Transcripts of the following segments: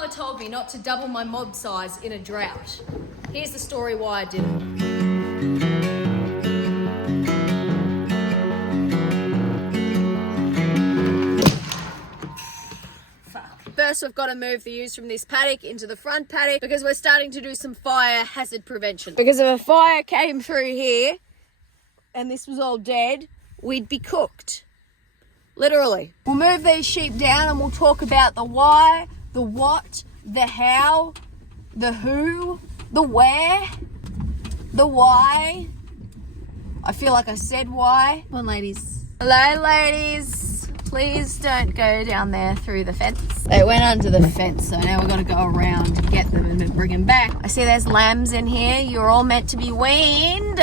farmer told me not to double my mob size in a drought. Here's the story why I didn't. First, we've got to move the ewes from this paddock into the front paddock because we're starting to do some fire hazard prevention. Because if a fire came through here and this was all dead, we'd be cooked. Literally. We'll move these sheep down and we'll talk about the why, the what, the how, the who, the where, the why. I feel like I said why. Come on, ladies. Hello, ladies. Please don't go down there through the fence. They went under the fence, so now we've got to go around to get them and then bring them back. I see there's lambs in here. You're all meant to be weaned.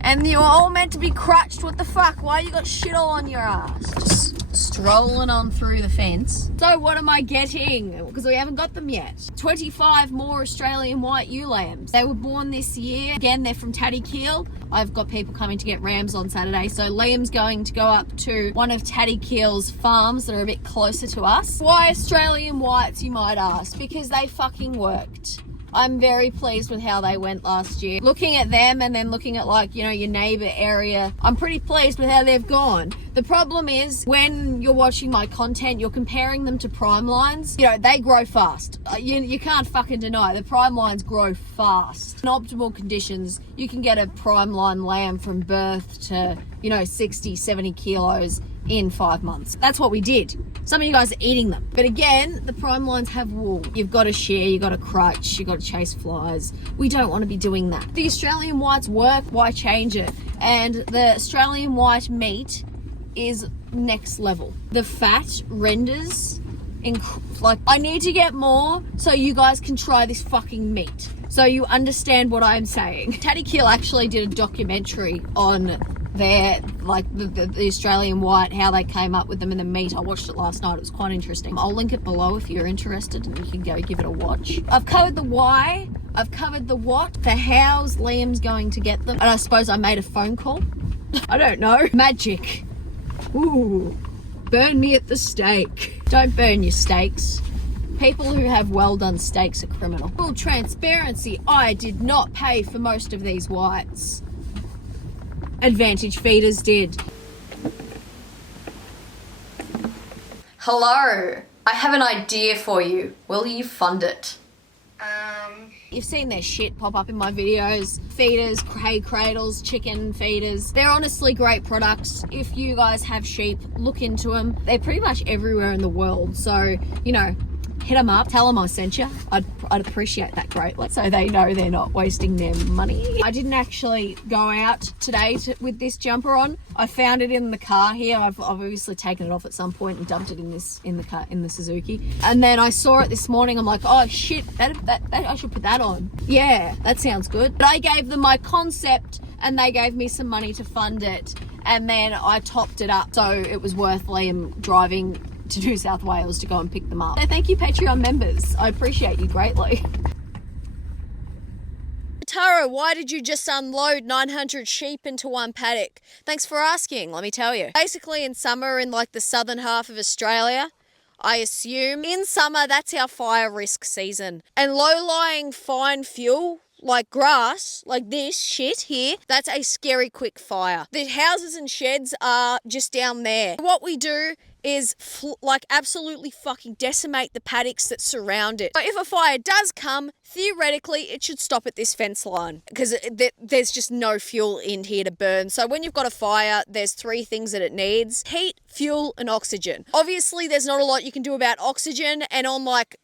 And you're all meant to be crutched. What the fuck? Why you got shit all on your ass? Just strolling on through the fence. So what am I getting? Because we haven't got them yet. 25 more Australian white ewe lambs. They were born this year. Again, they're from Taddy Keel. I've got people coming to get rams on Saturday. So Liam's going to go up to one of Taddy Keel's farms that are a bit closer to us. Why Australian whites, you might ask? Because they fucking worked. I'm very pleased with how they went last year. Looking at them and then looking at, like, you know, your neighbour area, I'm pretty pleased with how they've gone. The problem is when you're watching my content, you're comparing them to Primelines. You know, they grow fast. You can't fucking deny the Primelines grow fast. In optimal conditions, you can get a Primeline lamb from birth to, you know, 60, 70 kilos in 5 months. That's what we did. Some of you guys are eating them. But again, the Primelines have wool. You've got to share, you've got to crutch, you've got to chase flies. We don't want to be doing that. The Australian whites work, why change it? And the Australian white meat is next level. The fat renders, like, I need to get more so you guys can try this fucking meat. So you understand what I'm saying. Taddy Keel actually did a documentary on their, like, the Australian white, how they came up with them in the meat. I watched it last night. It was quite interesting. I'll link it below if you're interested and you can go give it a watch. I've covered the why. I've covered the what. The how's Liam's going to get them. And I suppose I made a phone call. I don't know. Magic. Ooh. Burn me at the stake. Don't burn your steaks. People who have well done steaks are criminal. Full transparency, I did not pay for most of these whites. Advantage feeders did. Hello, I have an idea for you. Will you fund it? You've seen their shit pop up in my videos. Feeders, hay cradles, chicken feeders. They're honestly great products. If you guys have sheep, look into them. They're pretty much everywhere in the world. So, you know, hit them up, tell them I sent you. I'd appreciate that greatly, so they know they're not wasting their money. I didn't actually go out today with this jumper on. I found it in the car here. I've obviously taken it off at some point and dumped it in the car in the Suzuki. And then I saw it this morning. I'm like, oh shit, that I should put that on. Yeah, that sounds good. But I gave them my concept and they gave me some money to fund it. And then I topped it up so it was worth Liam driving to New South Wales to go and pick them up. So thank you, Patreon members. I appreciate you greatly. Taro, why did you just unload 900 sheep into one paddock? Thanks for asking, let me tell you. Basically in summer in like the southern half of Australia, I assume in summer that's our fire risk season. And low-lying fine fuel like grass, like this shit here, that's a scary quick fire. The houses and sheds are just down there. What we do is like absolutely fucking decimate the paddocks that surround it. So if a fire does come, theoretically it should stop at this fence line because there's just no fuel in here to burn. So when you've got a fire, there's 3 things that it needs: heat, fuel and oxygen. Obviously there's not a lot you can do about oxygen, and on like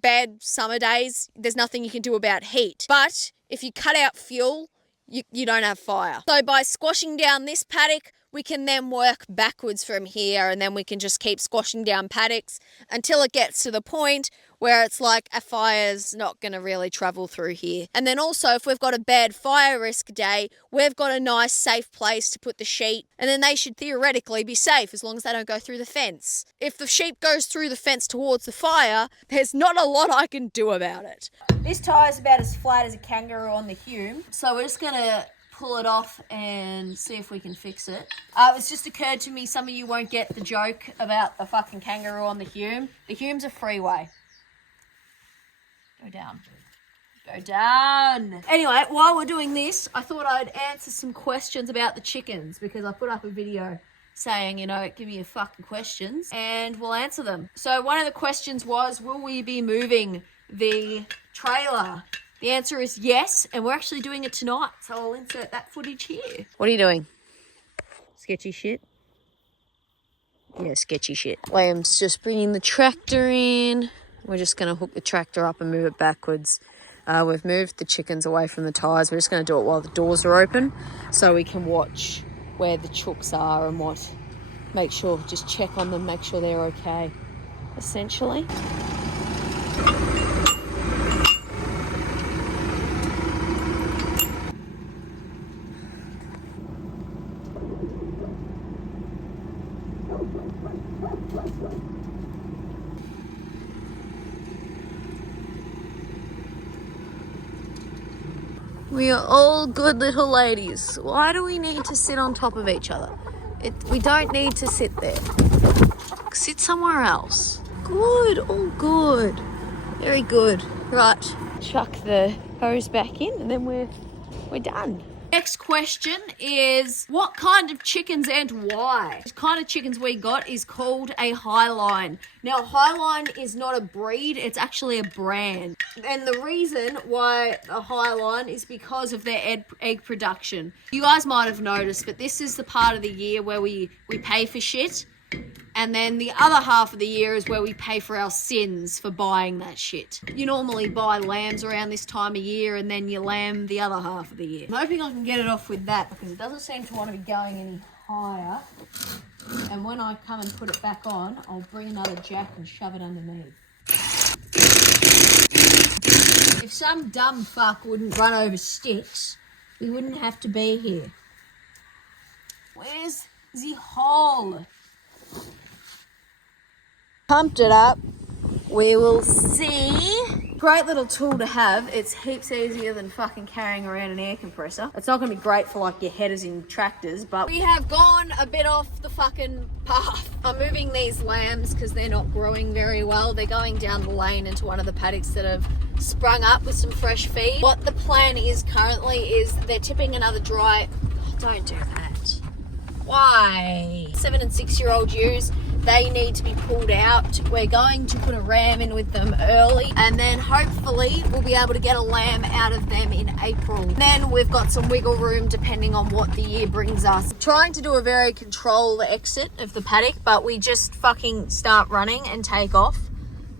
bad summer days there's nothing you can do about heat. But if you cut out fuel, you don't have fire. So by squashing down this paddock, we can then work backwards from here, and then we can just keep squashing down paddocks until it gets to the point where it's like a fire's not going to really travel through here. And then also if we've got a bad fire risk day, we've got a nice safe place to put the sheep, and then they should theoretically be safe as long as they don't go through the fence. If the sheep goes through the fence towards the fire, there's not a lot I can do about it. This tyre's about as flat as a kangaroo on the Hume, so we're just going to pull it off and see if we can fix it. It's just occurred to me, some of you won't get the joke about the fucking kangaroo on the Hume. The Hume's a freeway. Go down. Go down. Anyway, while we're doing this, I thought I'd answer some questions about the chickens because I put up a video saying, you know, give me your fucking questions and we'll answer them. So one of the questions was, will we be moving the trailer? The answer is yes, and we're actually doing it tonight. So I'll insert that footage here. What are you doing? Sketchy shit? Yeah, sketchy shit. Liam's just bringing the tractor in. We're just going to hook the tractor up and move it backwards. We've moved the chickens away from the tyres. We're just going to do it while the doors are open so we can watch where the chooks are and make sure, just check on them, make sure they're okay, essentially. We are all good little ladies. Why do we need to sit on top of each other? We don't need to sit there. Sit somewhere else. Good, all good. Very good. Right, chuck the hose back in and then we're done. Next question is, what kind of chickens and why? The kind of chickens we got is called a highline. Now, highline is not a breed, it's actually a brand. And the reason why a highline is because of their egg production. You guys might have noticed, but this is the part of the year where we pay for shit. And then the other half of the year is where we pay for our sins for buying that shit. You normally buy lambs around this time of year and then you lamb the other half of the year. I'm hoping I can get it off with that because it doesn't seem to want to be going any higher. And when I come and put it back on, I'll bring another jack and shove it underneath. If some dumb fuck wouldn't run over sticks, we wouldn't have to be here. Where's the hole? Pumped it up. We will see. Great little tool to have. It's heaps easier than fucking carrying around an air compressor. It's not going to be great for like your headers in tractors, but we have gone a bit off the fucking path. I'm moving these lambs because they're not growing very well. They're going down the lane into one of the paddocks that have sprung up with some fresh feed. What the plan is currently is they're tipping another dry... Oh, don't do that. Why? 7 and 6 year old ewes. They need to be pulled out. We're going to put a ram in with them early and then hopefully we'll be able to get a lamb out of them in April. Then we've got some wiggle room depending on what the year brings us. Trying to do a very controlled exit of the paddock, but we just fucking start running and take off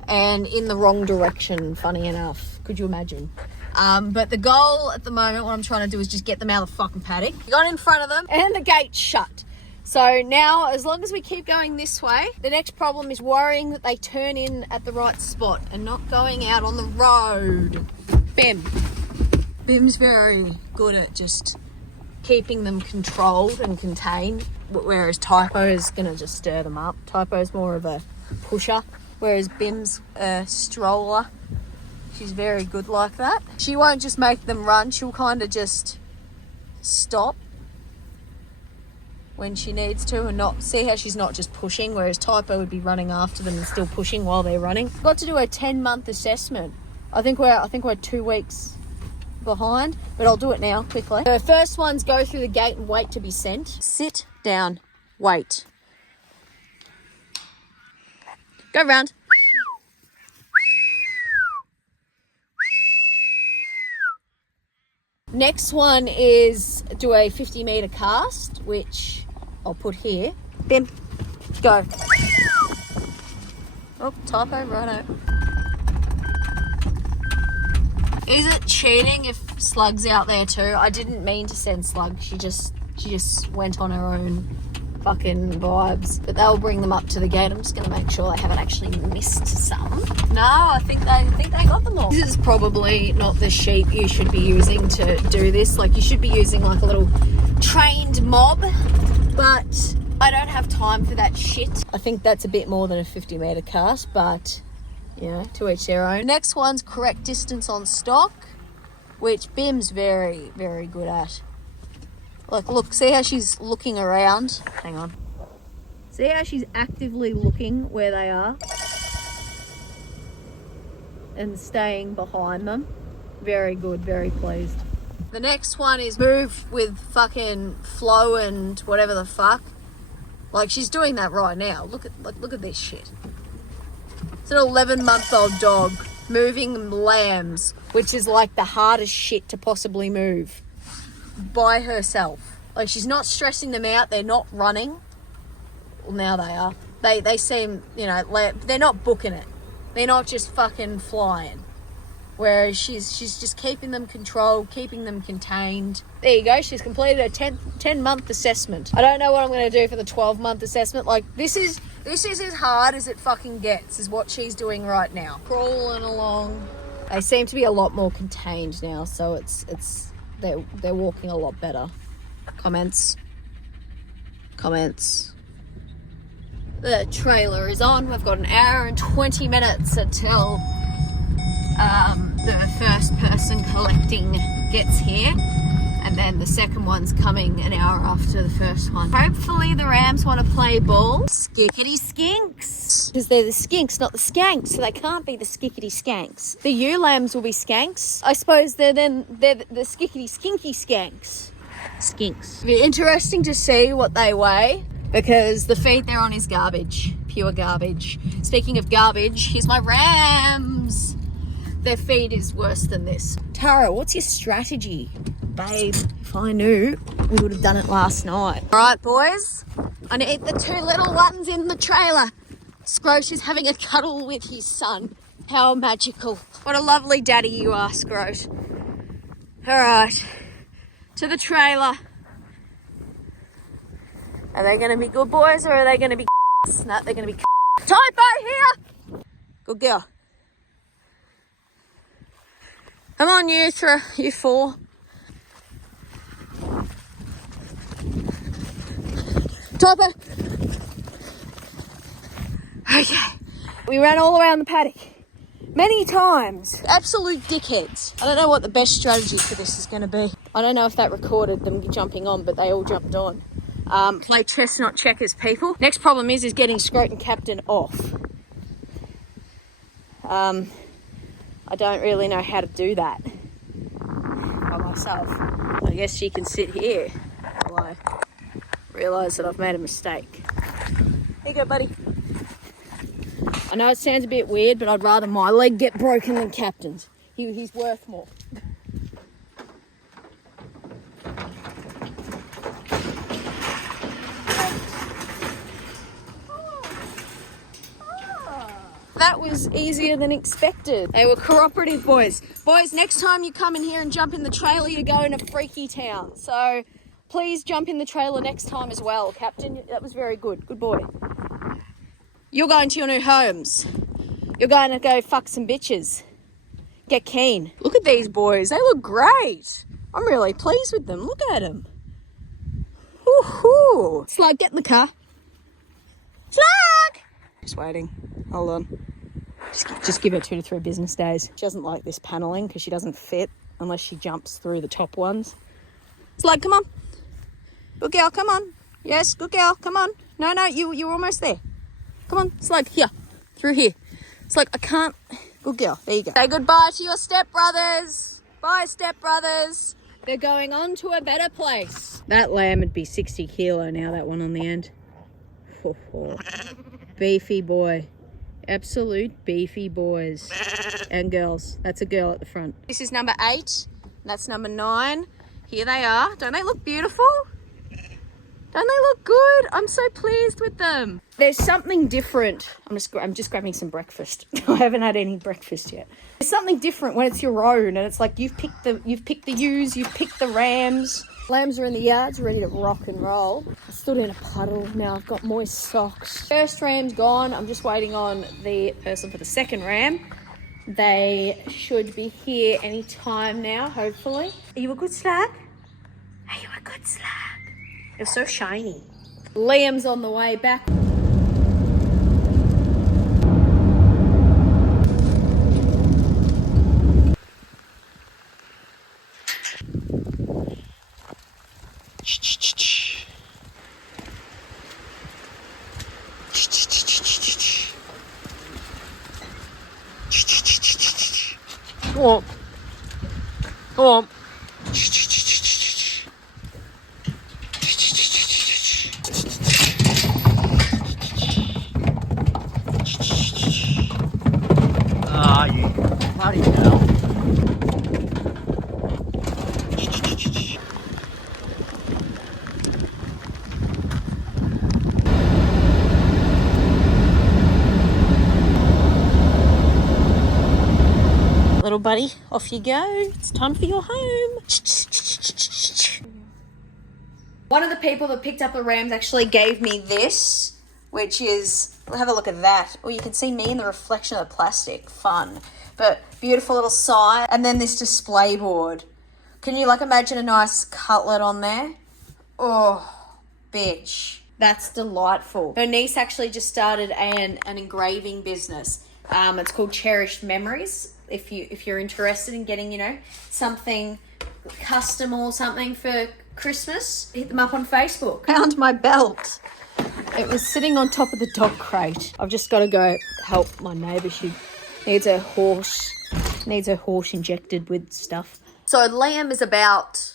and in the wrong direction, funny enough. Could you imagine? But the goal at the moment, what I'm trying to do is just get them out of the fucking paddock. We got in front of them and the gate's shut. So now, as long as we keep going this way, the next problem is worrying that they turn in at the right spot and not going out on the road. Bim. Bim's very good at just keeping them controlled and contained, whereas Typo is going to just stir them up. Typo's more of a pusher, whereas Bim's a stroller. She's very good like that. She won't just make them run, she'll kind of just stop when she needs to and not see how she's not just pushing, whereas Typo would be running after them and still pushing while they're running. Got to do a 10-month assessment. I think we're 2 weeks behind, but I'll do it now quickly. The first one's go through the gate and wait to be sent. Sit down, wait. Go round. Next one is do a 50-meter cast, which I'll put here. Bim, go. Oh, Typo, righto. Is it cheating if Slug's out there too? I didn't mean to send Slug. She just went on her own fucking vibes. But they'll bring them up to the gate. I'm just going to make sure they haven't actually missed some. No, I think they got them all. This is probably not the sheep you should be using to do this. Like, you should be using like a little trained mob, but I don't have time for that shit. I think that's a bit more than a 50-meter cast, but you know, to each their own. Next one's correct distance on stock, which Bim's very, very good at. Like, look, see how she's looking around? Hang on. See how she's actively looking where they are? and staying behind them. Very good, very pleased. The next one is moved with fucking Flo and whatever the fuck. Like, she's doing that right now. Look at this shit. It's an 11-month-old dog moving lambs, which is like the hardest shit to possibly move, by herself. Like, she's not stressing them out. They're not running. Well, now they are. They seem, you know, they're not booking it. They're not just fucking flying. Whereas she's just keeping them controlled, keeping them contained. There you go. She's completed a 10-month assessment. I don't know what I'm going to do for the 12-month assessment. Like, this is as hard as it fucking gets, is what she's doing right now. Crawling along. They seem to be a lot more contained now, so they're walking a lot better. Comments. The trailer is on. We've got an hour and 20 minutes until the first person collecting gets here, and then the second one's coming an hour after the first one. Hopefully the rams want to play ball. Skickety skinks, because they're the skinks, not the skanks, so they can't be the skickety skanks. The ewe lambs will be skanks. I suppose they're the skickety skinky skanks. Skinks. It'll be interesting to see what they weigh, because the feed they're on is garbage, pure garbage. Speaking of garbage, here's my rams. Their feed is worse than this. Tara, what's your strategy? Babe, if I knew, we would have done it last night. All right, boys. I need the two little ones in the trailer. Scroach is having a cuddle with his son. How magical. What a lovely daddy you are, Scroach. All right, to the trailer. Are they going to be good boys, or are they going to be No, they're going to be Typo here. Good girl. Come on, you four. Typo. Okay. We ran all around the paddock many times. Absolute dickheads. I don't know what the best strategy for this is going to be. I don't know if that recorded them jumping on, but they all jumped on. Play chestnut checkers, people. Next problem is getting Scroat and Captain off. I don't really know how to do that by myself. I guess she can sit here while I realise that I've made a mistake. Here you go, buddy. I know it sounds a bit weird, but I'd rather my leg get broken than Captain's. He's worth more. That was easier than expected. They were cooperative boys. Boys, next time you come in here and jump in the trailer, you're going to Freaky Town. So please jump in the trailer next time as well, Captain. That was very good. Good boy. You're going to your new homes. You're going to go fuck some bitches. Get keen. Look at these boys. They look great. I'm really pleased with them. Look at them. Woohoo. Slug, get in the car. Slug! Just waiting. Hold on. Just give her 2 to 3 business days. She doesn't like this paneling because she doesn't fit unless she jumps through the top ones. Slug, come on. Good girl, come on. Yes, good girl, come on. No, you're almost there. Come on, Slug, here. Through here. Slug, I can't. Good girl, there you go. Say goodbye to your stepbrothers. Bye, stepbrothers. They're going on to a better place. That lamb would be 60 kilo now, that one on the end. Beefy boy. Absolute beefy boys and girls. That's a girl at the front. This is number 8. That's number 9. Here they are. Don't they look beautiful? Don't they look good? I'm so pleased with them. There's something different. I'm just grabbing some breakfast. I haven't had any breakfast yet. There's something different when it's your own, and it's like you've picked the ewes, you've picked the rams. Lambs are in the yards, ready to rock and roll. I stood in a puddle. Now I've got moist socks. First ram's gone. I'm just waiting on the person for the second ram. They should be here any time now, hopefully. Are you a good slug? Are you a good slug? You're so shiny. Liam's on the way back. Go on. Go on. Ah, you bloody hell. Little buddy, off you go. It's time for your home. One of the people that picked up the rams actually gave me this, which is, have a look at that. Oh, you can see me in the reflection of the plastic. Fun. But beautiful little sign. And then this display board. Can you imagine a nice cutlet on there? Oh, bitch. That's delightful. Her niece actually just started an engraving business. It's called Cherished Memories. If you're interested in getting, something custom or something for Christmas, hit them up on Facebook. Found my belt. It was sitting on top of the dog crate. I've just got to go help my neighbour. She needs her horse injected with stuff. So Liam is about,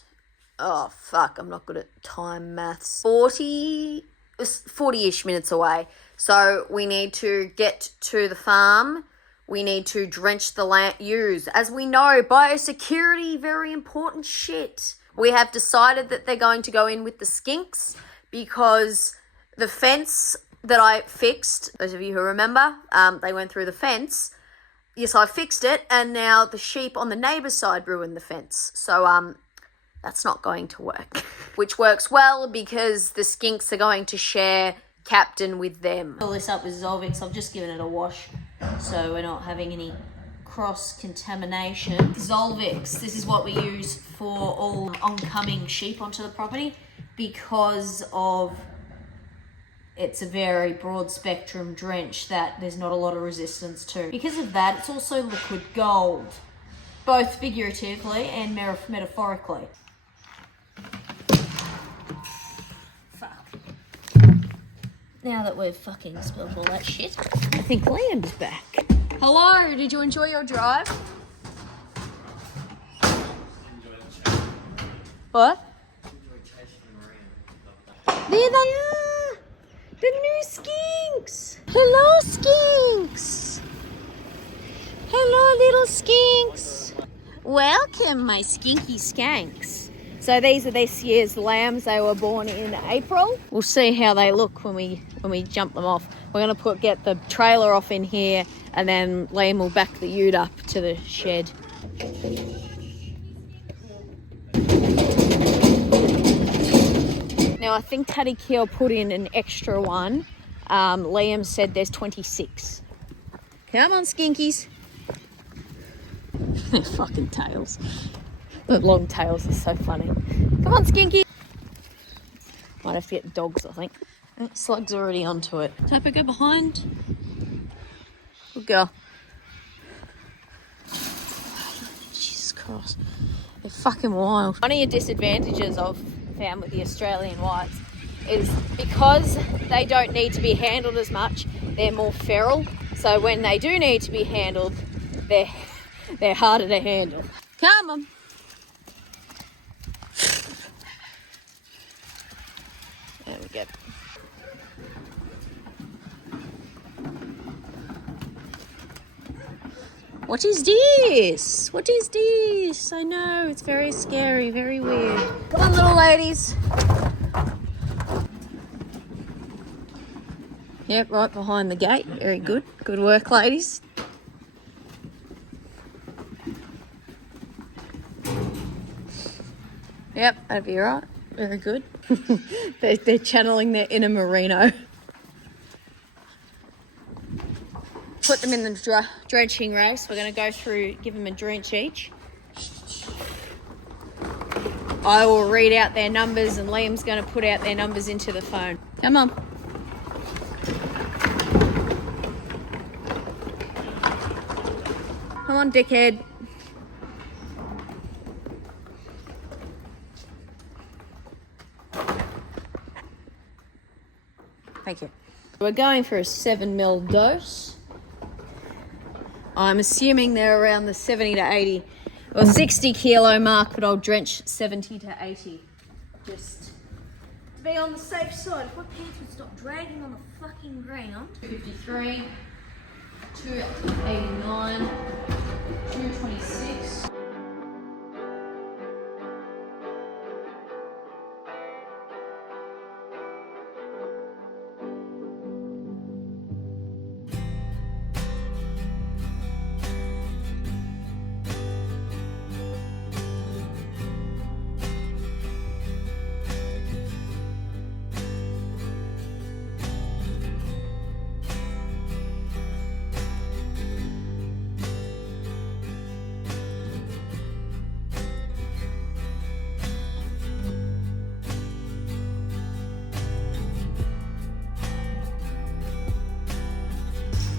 oh fuck, I'm not good at time maths. 40-ish minutes away. So we need to get to the farm. We need to drench the ewes. As we know, biosecurity, very important shit. We have decided that they're going to go in with the skinks because the fence that I fixed, those of you who remember, they went through the fence. Yes, I fixed it, and now the sheep on the neighbour's side ruined the fence. So, that's not going to work. Which works well because the skinks are going to share Captain with them. Fill this up with Zolvix. I've just given it a wash so we're not having any cross-contamination. Zolvix, this is what we use for all oncoming sheep onto the property because of it's a very broad spectrum drench that there's not a lot of resistance to. Because of that, it's also liquid gold, both figuratively and metaphorically. Now that we've fucking spilled all that shit, I think Liam's back. Hello, did you enjoy your drive? What? There they are! The new skinks! Hello, skinks! Hello, little skinks! Welcome, my skinky skanks. So these are this year's lambs. They were born in April. We'll see how they look when we jump them off. We're going to get the trailer off in here and then Liam will back the ute up to the shed. Now I think Taddy Keel put in an extra one. Liam said there's 26. Come on, skinkies. Their fucking tails. The long tails are so funny. Come on, skinky. Might have to get dogs, I think. Slug's already onto it. Typo, go behind. Good girl. Jesus Christ. They're fucking wild. One of your disadvantages of found with the Australian whites is because they don't need to be handled as much, they're more feral. So when they do need to be handled, they're harder to handle. Come on. There we go. What is this? What is this? I know, it's very scary, very weird. Come on, little ladies. Yep, right behind the gate. Very good. Good work, ladies. Yep, that'd be right. Very good. They're channeling their inner merino. Put them in the drenching race. We're going to go through, give them a drench each. I will read out their numbers and Liam's going to put out their numbers into the phone. Come on. Come on, dickhead. Thank you. We're going for a 7 ml dose. I'm assuming they're around the 70 to 80 or 60 kilo mark, but I'll drench 70 to 80. Just to be on the safe side. If my pants would stop dragging on the fucking ground. 253, 289, 226.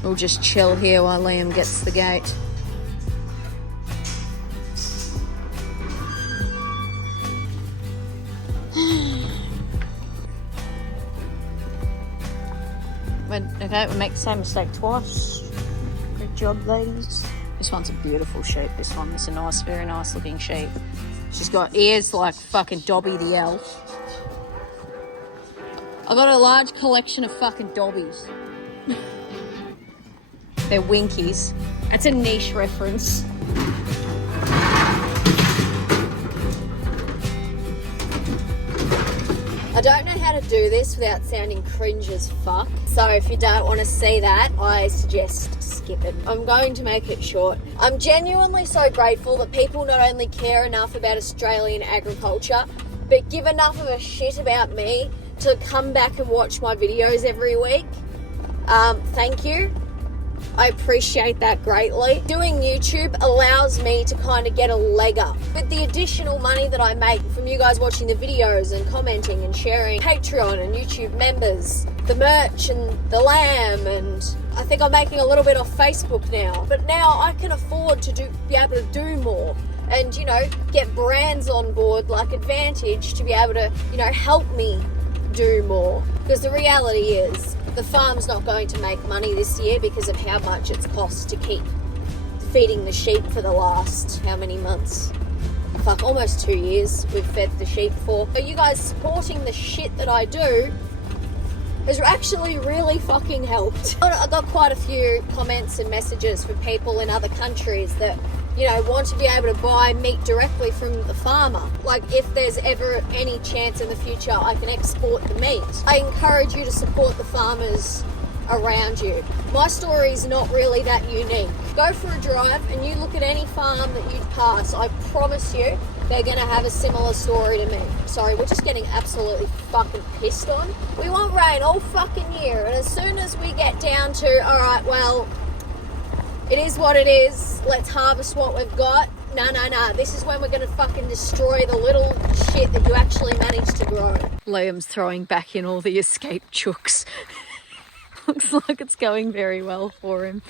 We'll just chill here while Liam gets the gate. Okay, we make the same mistake twice. Good job, ladies. This one's a beautiful sheep, this one. It's a nice, very nice looking sheep. She's got ears like fucking Dobby the elf. I got a large collection of fucking Dobbies. They're Winkies. That's a niche reference. I don't know how to do this without sounding cringe as fuck. So if you don't want to see that, I suggest skip it. I'm going to make it short. I'm genuinely so grateful that people not only care enough about Australian agriculture, but give enough of a shit about me to come back and watch my videos every week. Thank you. I appreciate that greatly. Doing YouTube allows me to kind of get a leg up. With the additional money that I make from you guys watching the videos and commenting and sharing, Patreon and YouTube members, the merch and the lamb, and I think I'm making a little bit off Facebook now. But now I can afford to be able to do more and, you know, get brands on board like Advantage to be able to, you know, help me do more. Because the reality is, the farm's not going to make money this year because of how much it's cost to keep feeding the sheep for the last how many months? Fuck, almost 2 years we've fed the sheep for. So you guys supporting the shit that I do has actually really fucking helped. I got quite a few comments and messages from people in other countries that, you know, want to be able to buy meat directly from the farmer. Like, if there's ever any chance in the future I can export the meat. I encourage you to support the farmers around you. My story is not really that unique. Go for a drive and you look at any farm that you pass, I promise you they're gonna have a similar story to me. Sorry, we're just getting absolutely fucking pissed on. We want rain all fucking year, and as soon as we get down to, all right, well, it is what it is, let's harvest what we've got. No. This is when we're going to fucking destroy the little shit that you actually managed to grow. Liam's throwing back in all the escaped chooks. Looks like it's going very well for him.